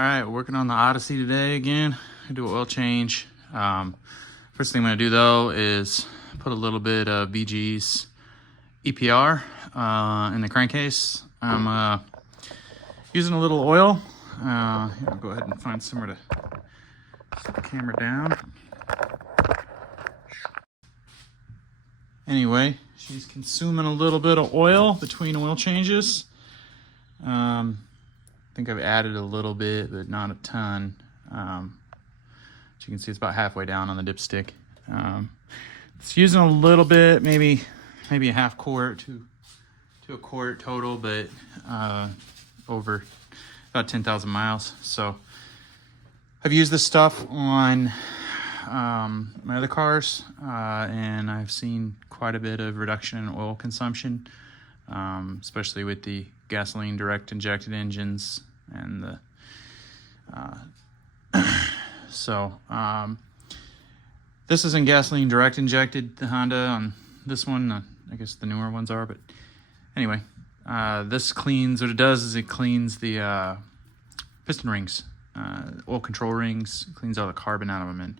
right, working on the Odyssey today again. I do an oil change. First thing I'm going to do though is put a little bit of BG's EPR in the crankcase. I'm using a little oil. I'll go ahead and find somewhere to set the camera down. Anyway, she's consuming a little bit of oil between oil changes. I think I've added a little bit, but not a ton. As you can see, it's about halfway down on the dipstick. It's using a little bit, maybe a half quart to a quart total, but over about 10,000 miles. So I've used this stuff on my other cars, and I've seen quite a bit of reduction in oil consumption, especially with the gasoline direct injected engines and the this isn't gasoline direct injected, the Honda on this one. I guess the newer ones are, but anyway, this cleans, what it does is it cleans the piston rings, oil control rings, cleans all the carbon out of them. And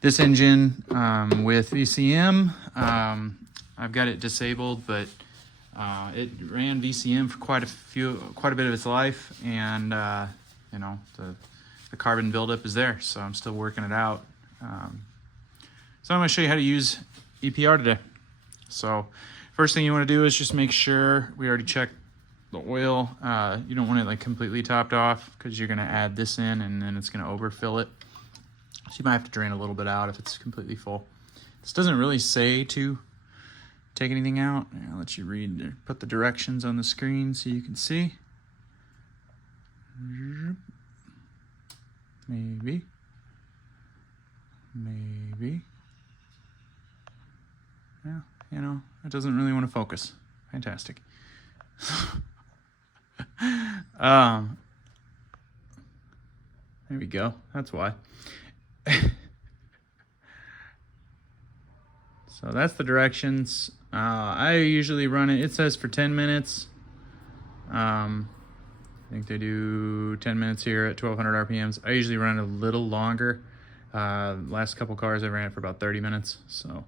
this engine with VCM, I've got it disabled, but it ran VCM for quite a bit of its life, and you know, the carbon buildup is there, so I'm still working it out. So I'm going to show you how to use EPR today. So first thing you want to do is just make sure we already checked the oil. You don't want it like completely topped off, because you're going to add this in and then it's going to overfill it. So you might have to drain a little bit out if it's completely full. This doesn't really say to take anything out. I'll let you read or put the directions on the screen so you can see. Maybe. Yeah, you know, it doesn't really want to focus. Fantastic. There we go. That's why. So that's the directions. I usually run it. It says for 10 minutes. I think they do 10 minutes here at 1200 RPMs. I usually run it a little longer. Last couple cars I ran it for about 30 minutes. So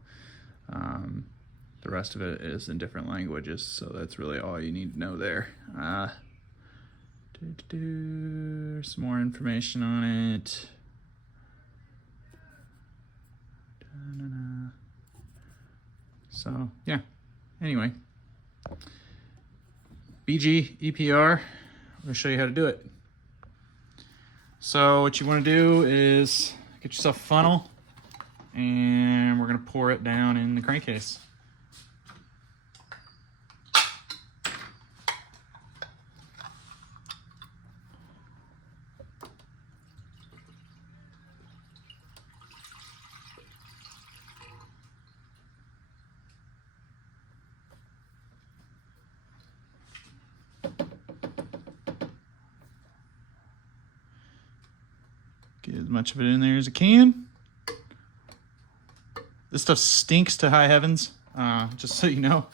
the rest of it is in different languages. So that's really all you need to know there. Some more information on it. So yeah, anyway, BG EPR, I'm going to show you how to do it. So what you want to do is get yourself a funnel, and we're going to pour it down in the crankcase. Get as much of it in there as I can. This stuff stinks to high heavens, just so you know.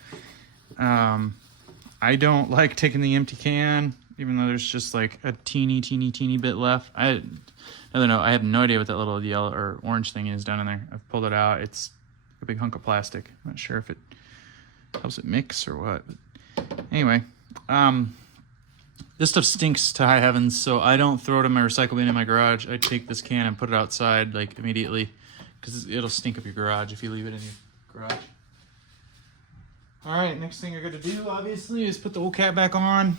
I don't like taking the empty can, even though there's just like a teeny bit left. I don't know. I have no idea what that little yellow or orange thing is down in there. I've pulled it out. It's a big hunk of plastic. I'm not sure if it helps it mix or what. But anyway, this stuff stinks to high heavens, so I don't throw it in my recycle bin in my garage. I take this can and put it outside like immediately, because it'll stink up your garage if you leave it in your garage. All right, next thing you're going to do, obviously, is put the oil cap back on.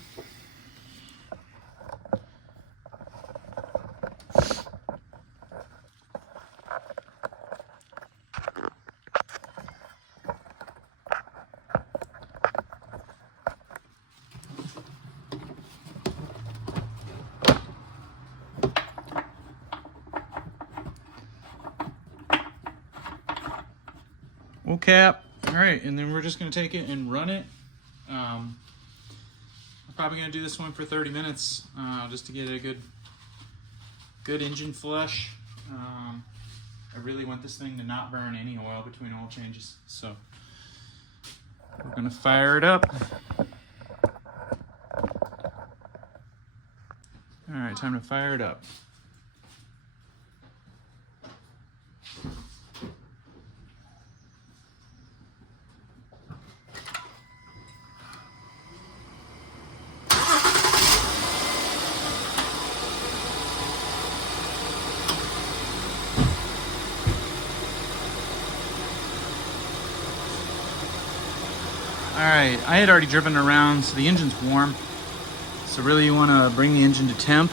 Oil cap. All right, and then we're just going to take it and run it. I'm probably going to do this one for 30 minutes just to get a good engine flush. I really want this thing to not burn any oil between oil changes, so we're going to fire it up. All right, time to fire it up. Alright, I had already driven around, so the engine's warm. So really you want to bring the engine to temp,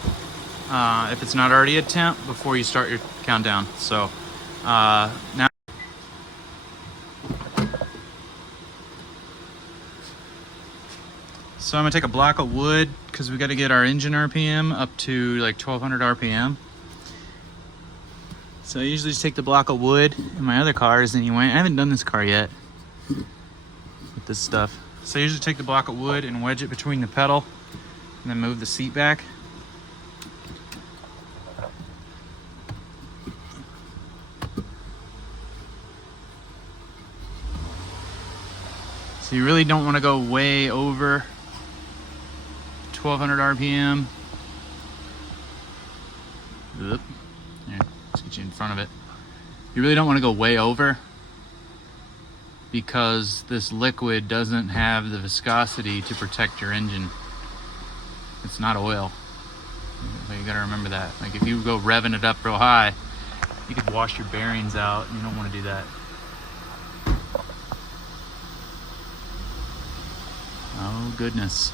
if it's not already at temp, before you start your countdown. So now... So I'm going to take a block of wood, because we got to get our engine RPM up to like 1200 RPM. So I usually just take the block of wood in my other cars anyway. I haven't done this car yet. This stuff. So I usually take the block of wood and wedge it between the pedal and then move the seat back. So you really don't want to go way over 1200 RPM. Oop. Here, let's get you in front of it. You really don't want to go way over, because this liquid doesn't have the viscosity to protect your engine. It's not oil. So you gotta remember that. Like if you go revving it up real high, you could wash your bearings out, and you don't want to do that. Oh goodness.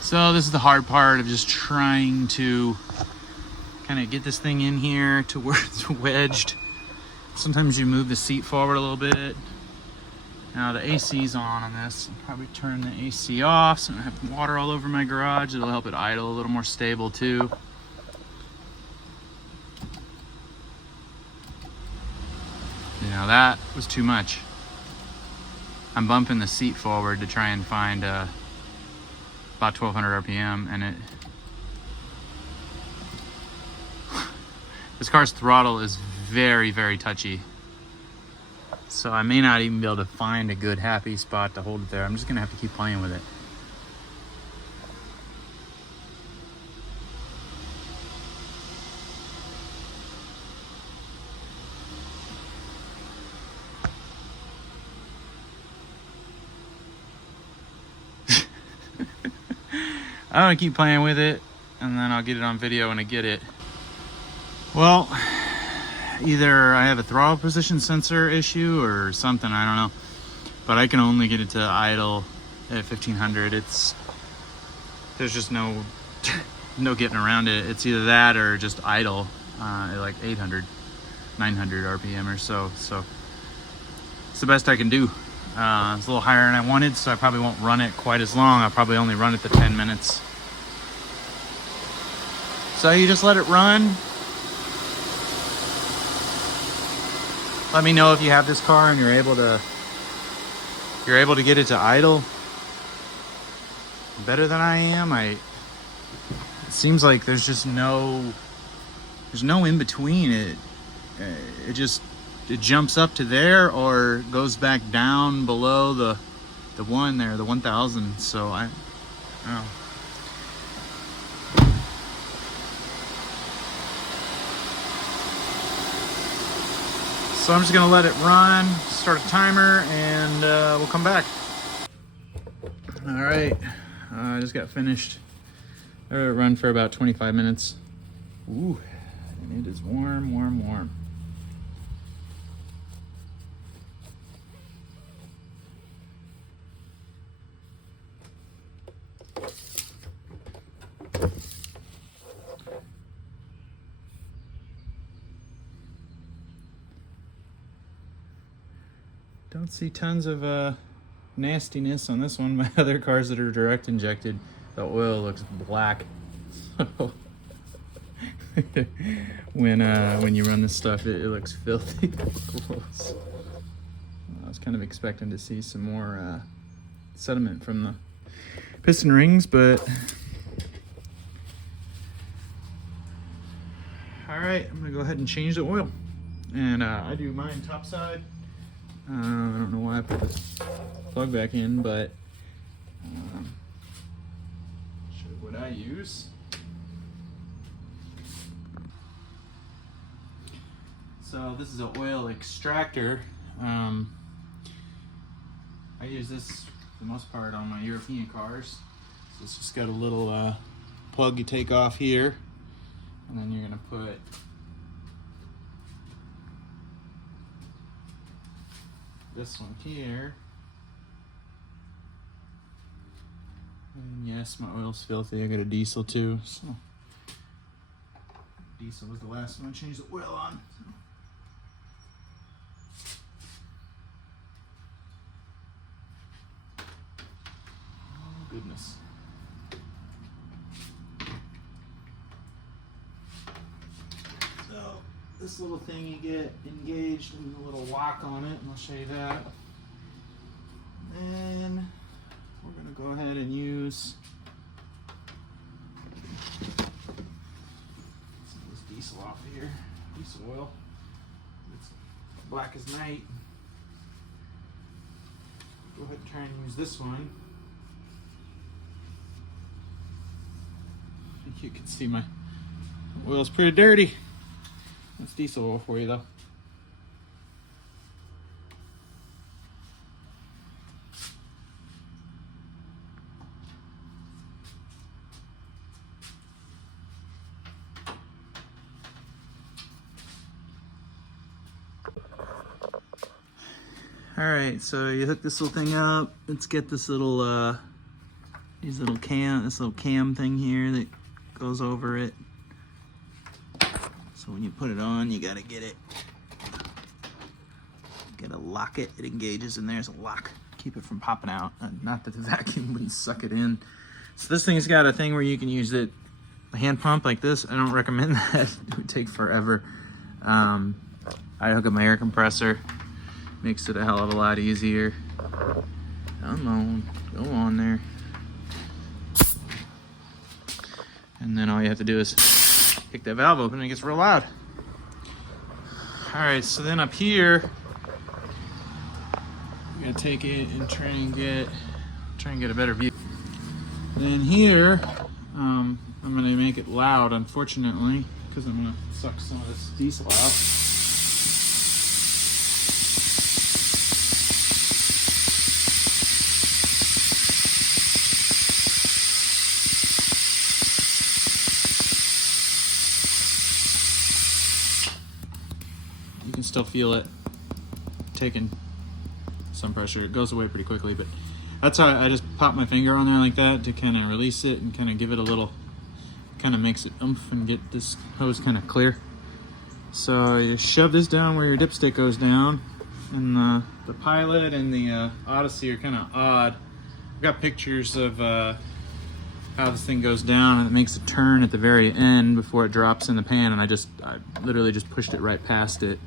So this is the hard part of just trying to kind of get this thing in here to where it's wedged. Sometimes you move the seat forward a little bit. Now the AC's on this. I'll probably turn the AC off so I don't have water all over my garage. It'll help it idle a little more stable too. You know, that was too much. I'm bumping the seat forward to try and find about 1200 RPM, and it... This car's throttle is very, very touchy. So I may not even be able to find a good happy spot to hold it there. I'm just gonna have to keep playing with it. I'm gonna keep playing with it, and then I'll get it on video when I get it. Well, either I have a throttle position sensor issue or something, I don't know. But I can only get it to idle at 1500. There's just no getting around it. It's either that or just idle at like 800, 900 RPM or so. So it's the best I can do. It's a little higher than I wanted, so I probably won't run it quite as long. I'll probably only run it the 10 minutes. So you just let it run. Let me know if you have this car and you're able to get it to idle better than I am. It seems like there's just no in between. It jumps up to there or goes back down below the one there, the 1000. So I don't know. So I'm just gonna let it run, start a timer, and we'll come back. All right, I just got finished. I let it run for about 25 minutes. Ooh, and it is warm, warm, warm. Don't see tons of nastiness on this one. My other cars that are direct injected, the oil looks black. When you run this stuff, it looks filthy close. I was kind of expecting to see some more sediment from the piston rings, but all right, I'm gonna go ahead and change the oil, and I do mine topside. I don't know why I put this plug back in, but should have I use. So this is an oil extractor. I use this for the most part on my European cars. So it's just got a little plug you take off here, and then you're gonna put this one here. And yes, my oil's filthy. I got a diesel too. So diesel was the last one I changed the oil on. So. Oh goodness. So this little thing you get engaged and a little lock on it, and I'll show you that. And we're going to go ahead and use some of this diesel off of here. Diesel oil. It's black as night. Go ahead and try and use this one. I think you can see my oil's pretty dirty. That's diesel oil for you though. All right, so you hook this little thing up. Let's get this little, this little cam thing here that goes over it. So when you put it on, you gotta get it. You gotta lock it. It engages, and there's a lock. Keep it from popping out. Not that the vacuum wouldn't suck it in. So this thing's got a thing where you can use it, a hand pump like this. I don't recommend that. It would take forever. I hook up my air compressor. Makes it a hell of a lot easier. Come on, go on there. And then all you have to do is kick that valve open and it gets real loud. All right, so then up here, I'm gonna take it and try and get a better view. Then here, I'm gonna make it loud, unfortunately, because I'm gonna suck some of this diesel out. You can still feel it taking some pressure. It goes away pretty quickly, but that's how I just pop my finger on there like that to kind of release it and kind of give it a little, kind of makes it oomph and get this hose kind of clear. So you shove this down where your dipstick goes down, and the Pilot and the Odyssey are kind of odd. I've got pictures of how this thing goes down, and it makes a turn at the very end before it drops in the pan, and I literally just pushed it right past it.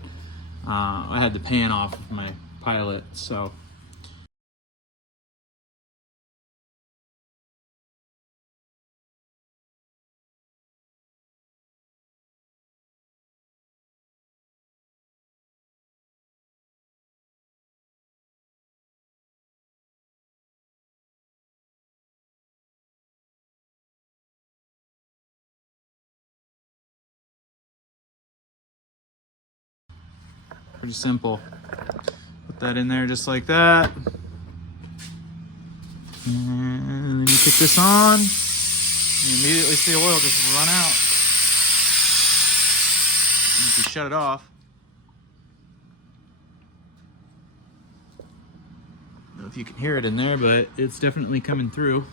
I had the pan off of my Pilot, so. Pretty simple. Put that in there just like that. And then you kick this on. You immediately see the oil just run out. And if you shut it off, I don't know if you can hear it in there, but it's definitely coming through.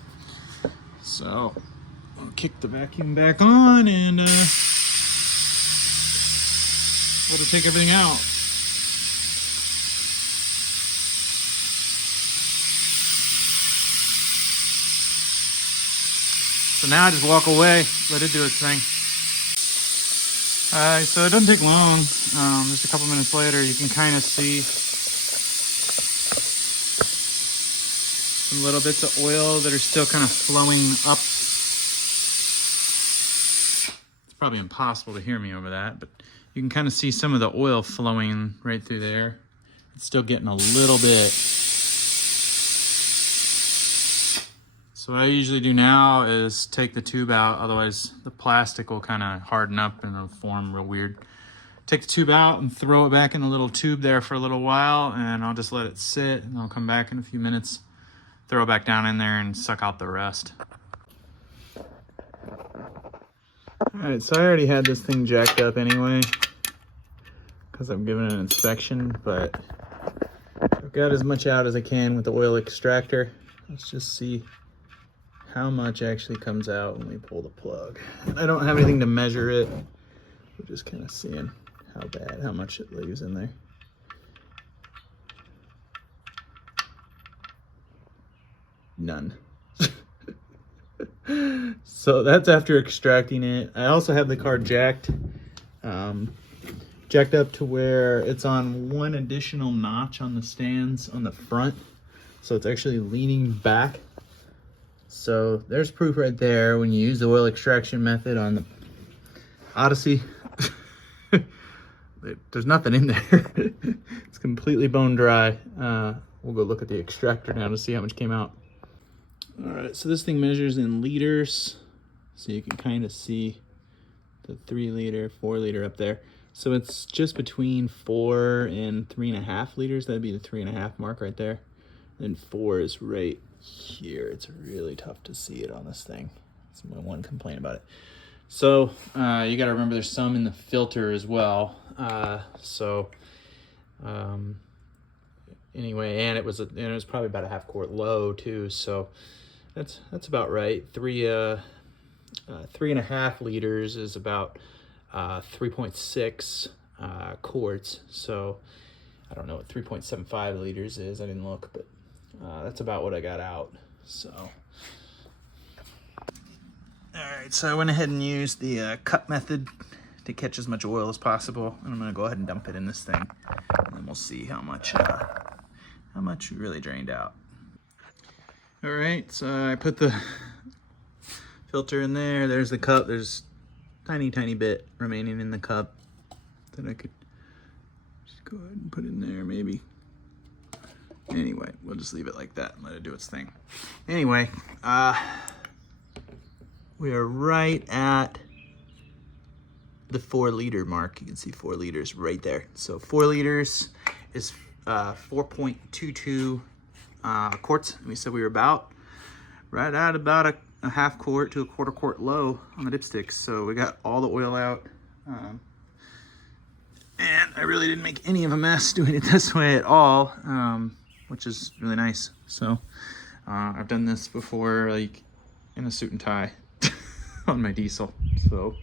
So I'll kick the vacuum back on and let it take everything out. So now I just walk away, let it do its thing. Alright, so it doesn't take long. Just a couple minutes later, you can kind of see some little bits of oil that are still kind of flowing up. It's probably impossible to hear me over that, but you can kind of see some of the oil flowing right through there. It's still getting a little bit. So what I usually do now is take the tube out, otherwise the plastic will kind of harden up and it'll form real weird. Take the tube out and throw it back in the little tube there for a little while, and I'll just let it sit, and I'll come back in a few minutes, throw it back down in there and suck out the rest. Alright, so I already had this thing jacked up anyway, because I'm giving it an inspection, but I've got as much out as I can with the oil extractor. Let's just see how much actually comes out when we pull the plug. I don't have anything to measure it. We're just kind of seeing how much it leaves in there. None. So that's after extracting it. I also have the car jacked up to where it's on one additional notch on the stands on the front. So it's actually leaning back. So there's proof right there when you use the oil extraction method on the Odyssey. There's nothing in there. It's completely bone dry. We'll go look at the extractor now to see how much came out. All right, so this thing measures in liters. So you can kind of see the 3 liter, 4 liter up there. So it's just between 4 and 3.5 liters. That'd be the 3.5 mark right there. And 4 is right here. It's really tough to see it on this thing. That's my one complaint about it. So you got to remember there's some in the filter as well. Anyway, and it was probably about a 1/2 quart low too. So that's about right. 3.5 liters is about 3.6 quarts. So I don't know what 3.75 liters is. I didn't look, but that's about what I got out. So. Alright, so I went ahead and used the cup method to catch as much oil as possible. And I'm going to go ahead and dump it in this thing. And then we'll see how much really drained out. Alright, so I put the filter in there. There's the cup. There's tiny bit remaining in the cup that I could just go ahead and put in there maybe. Anyway, we'll just leave it like that and let it do its thing. Anyway, we are right at the 4 liter mark. You can see 4 liters right there. So 4 liters is 4.22 quarts. And we said we were about right at about a 1/2 quart to a 1/4 quart low on the dipsticks. So we got all the oil out. And I really didn't make any of a mess doing it this way at all, which is really nice. So I've done this before, like in a suit and tie. On my diesel, so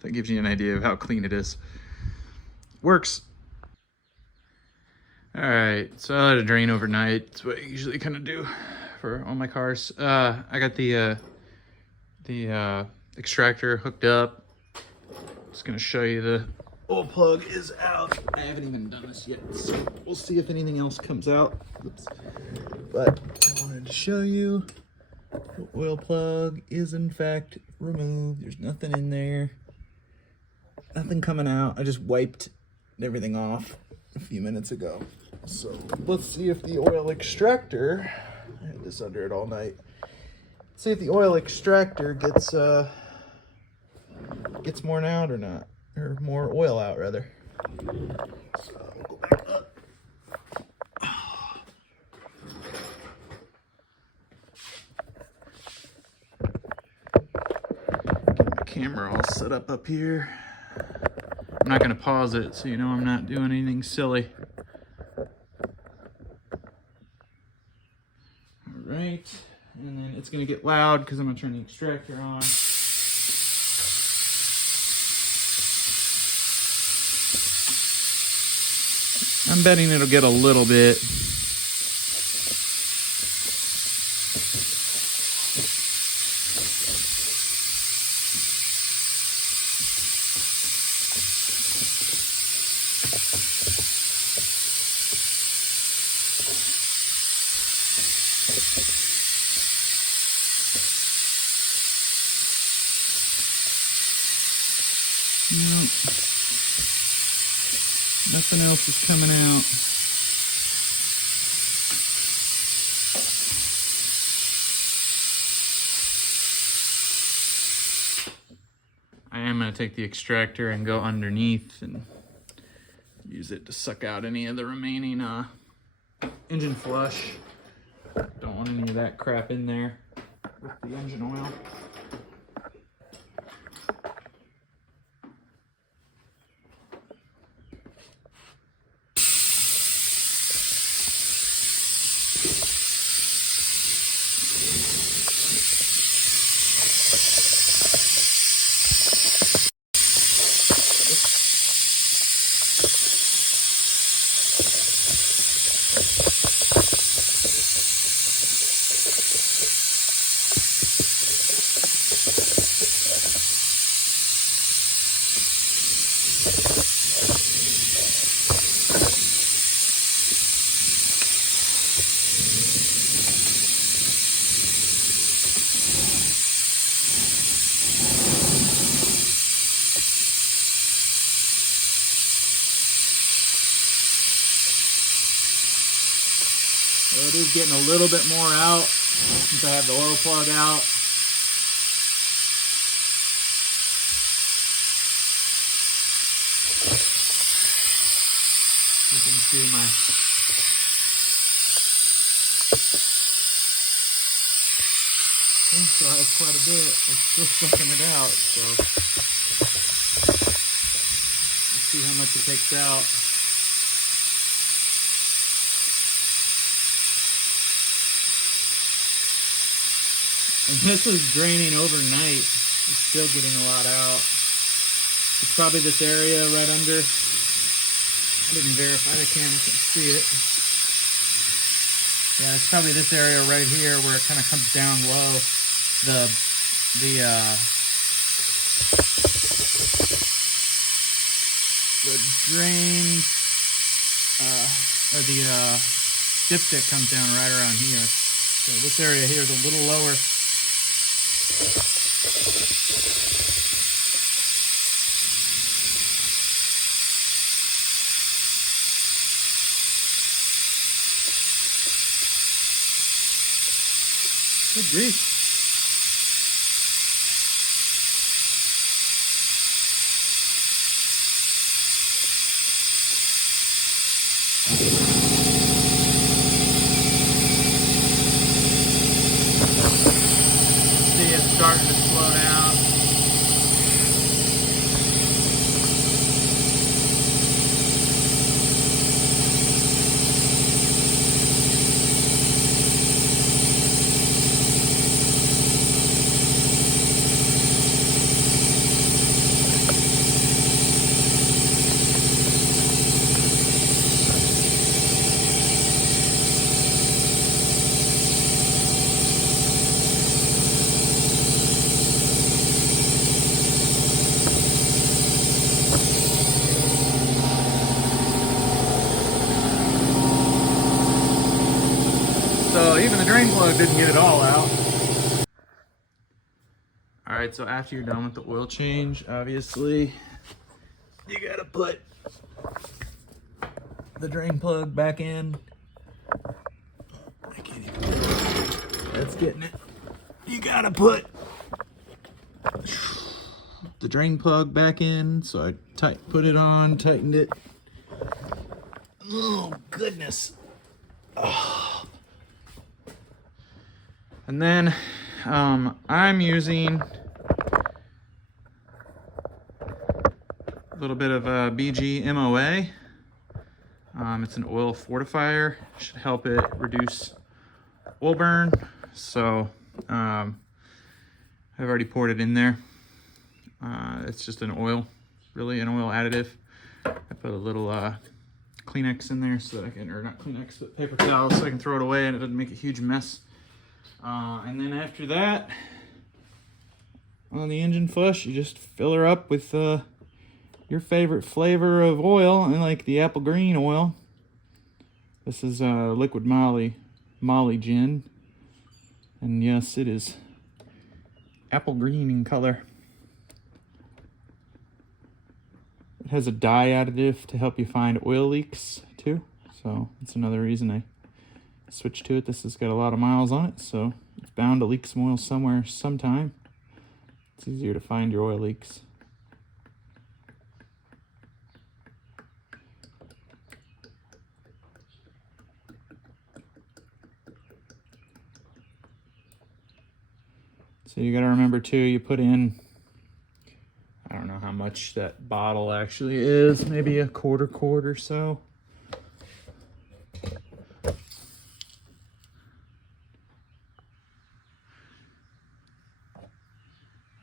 that gives you an idea of how clean it is. Works. All right, so I let it drain overnight. That's what I usually kind of do for all my cars. I got the extractor hooked up. Just gonna show you the oil plug is out. I haven't even done this yet, so we'll see if anything else comes out. Oops. But I wanted to show you. The oil plug is in fact removed. There's nothing in there. Nothing coming out. I just wiped everything off a few minutes ago. So let's see if the oil extractor, I had this under it all night. See if the oil extractor gets more out or not. Or more oil out rather. So we'll go back up. Camera all set up here. I'm not going to pause it so you know I'm not doing anything silly. Alright, and then it's going to get loud because I'm going to turn the extractor on. I'm betting it'll get a little bit. Nope. Nothing else is coming out. I am going to take the extractor and go underneath and use it to suck out any of the remaining engine flush. Don't want any of that crap in there with the engine oil. So it is getting a little bit more out since I have the oil plug out. You can see my still has quite a bit. It's still sucking it out, so let's see how much it takes out. And this was draining overnight. It's still getting a lot out. It's probably this area right under. I didn't verify the camera, I can't see it. Yeah, it's probably this area right here where it kind of comes down low. The drain, or the dipstick comes down right around here. So this area here is a little lower. Good grief. See, it's starting to slow down. So even the drain plug didn't get it all out. All right, so after you're done with the oil change, obviously, you gotta put the drain plug back in. I can't even, that's getting it. You gotta put the drain plug back in. So I put it on, tightened it. Oh, goodness. Oh. And then I'm using a little bit of BG MOA. It's an oil fortifier. Should help it reduce oil burn. So I've already poured it in there. It's just an oil, really an oil additive. I put a little Kleenex in there so that I can, or not Kleenex, but paper towel, so I can throw it away and it doesn't make a huge mess. And then after that, on the engine flush, you just fill her up with your favorite flavor of oil. I like the apple green oil. This is liquid Molly gin. And yes, it is apple green in color. It has a dye additive to help you find oil leaks too. So that's another reason I switched to it. This has got a lot of miles on it, so it's bound to leak some oil somewhere sometime. It's easier to find your oil leaks. So you got to remember too, you put in, I don't know how much that bottle actually is, maybe a quarter quart or so.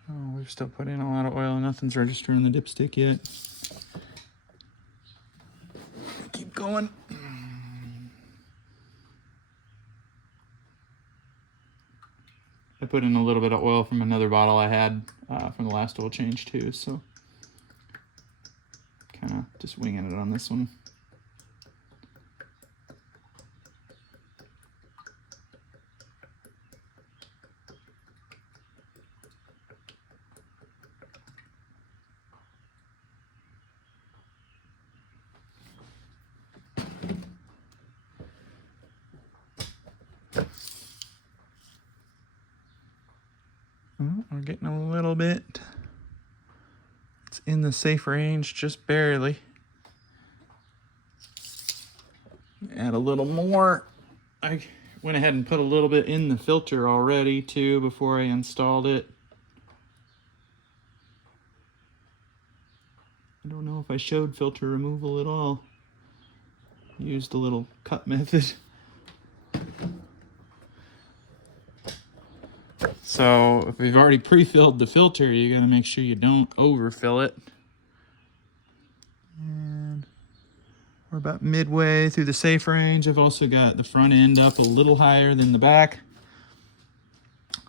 Oh, we've still put in a lot of oil and nothing's registering the dipstick yet. Keep going. I put in a little bit of oil from another bottle I had from the last oil change too, so kind of just winging it on this one. Oh, we're getting a little bit. It's in the safe range, just barely. Add a little more. I went ahead and put a little bit in the filter already too before I installed it. I don't know if I showed filter removal at all. Used a little cut method. So if we've already pre-filled the filter, you gotta make sure you don't overfill it. And we're about midway through the safe range. I've also got the front end up a little higher than the back.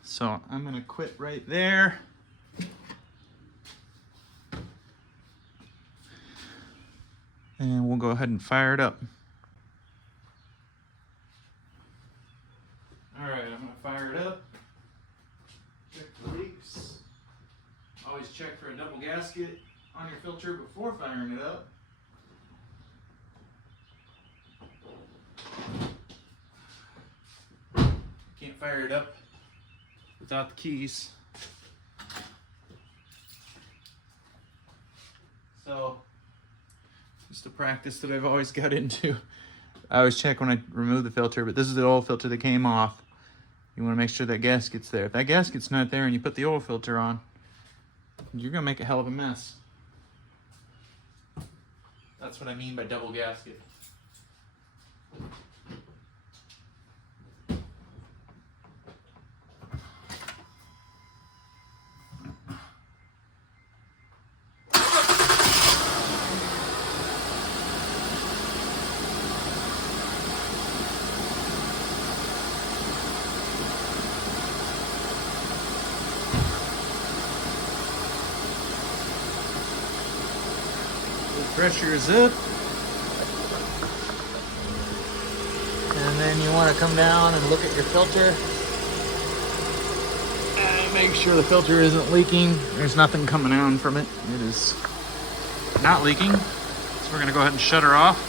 So I'm gonna quit right there. And we'll go ahead and fire it up. All right, I'm gonna fire it up. Check for leaks. Always check for a double gasket on your filter before firing it up. Can't fire it up without the keys. So, just a practice that I've always got into. I always check when I remove the filter, but this is the oil filter that came off. You want to make sure that gasket's there. If that gasket's not there and you put the oil filter on, you're going to make a hell of a mess. That's what I mean by double gasket. Pressure is up. And then you want to come down and look at your filter. And make sure the filter isn't leaking. There's nothing coming on from it. It is not leaking. So we're going to go ahead and shut her off.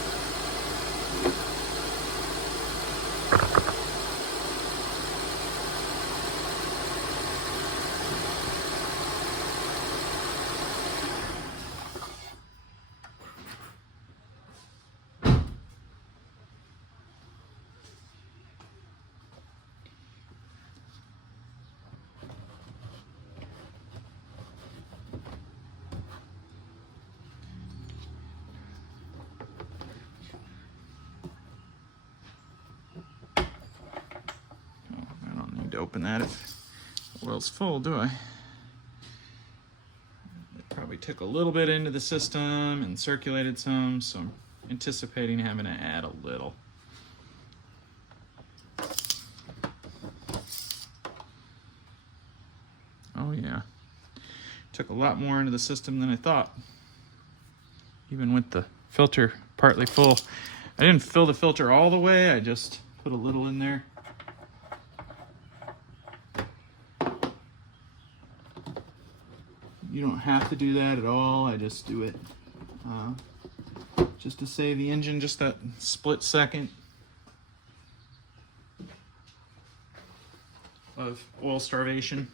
To open that if the oil's full, do I? It probably took a little bit into the system and circulated some, so I'm anticipating having to add a little. Oh yeah, took a lot more into the system than I thought, even with the filter partly full. I didn't fill the filter all the way, I just put a little in there. You don't have to do that at all. I just do it just to save the engine just that split second of oil starvation.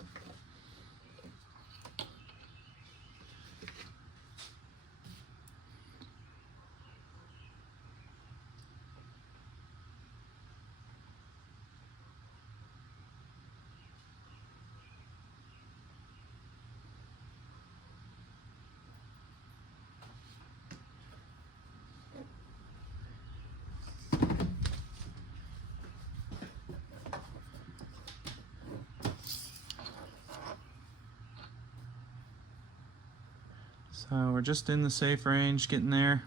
So we're just in the safe range, getting there.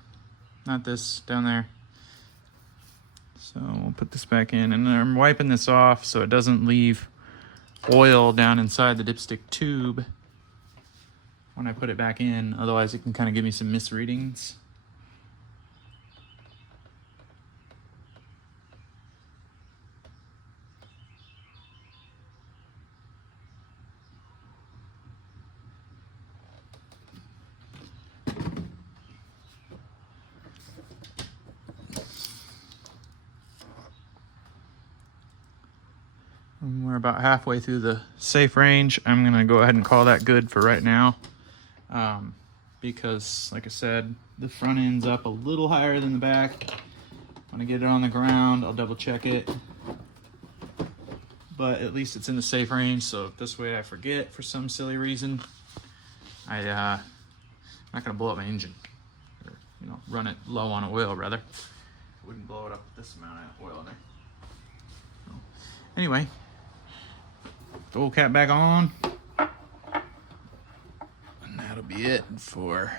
Not this, down there. So we'll put this back in, and I'm wiping this off so it doesn't leave oil down inside the dipstick tube when I put it back in. Otherwise it can kind of give me some misreadings. And we're about halfway through the safe range. I'm gonna go ahead and call that good for right now. Because like I said, the front end's up a little higher than the back. When I get it on the ground, I'll double check it. But at least it's in the safe range, so if this way I forget for some silly reason, I'm not gonna blow up my engine. Or, you know, run it low on oil rather. I wouldn't blow it up with this amount of oil in there. So, anyway, throw the cap back on. And that'll be it for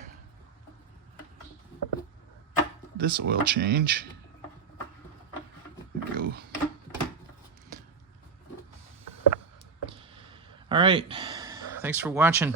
this oil change. There we go. All right, thanks for watching.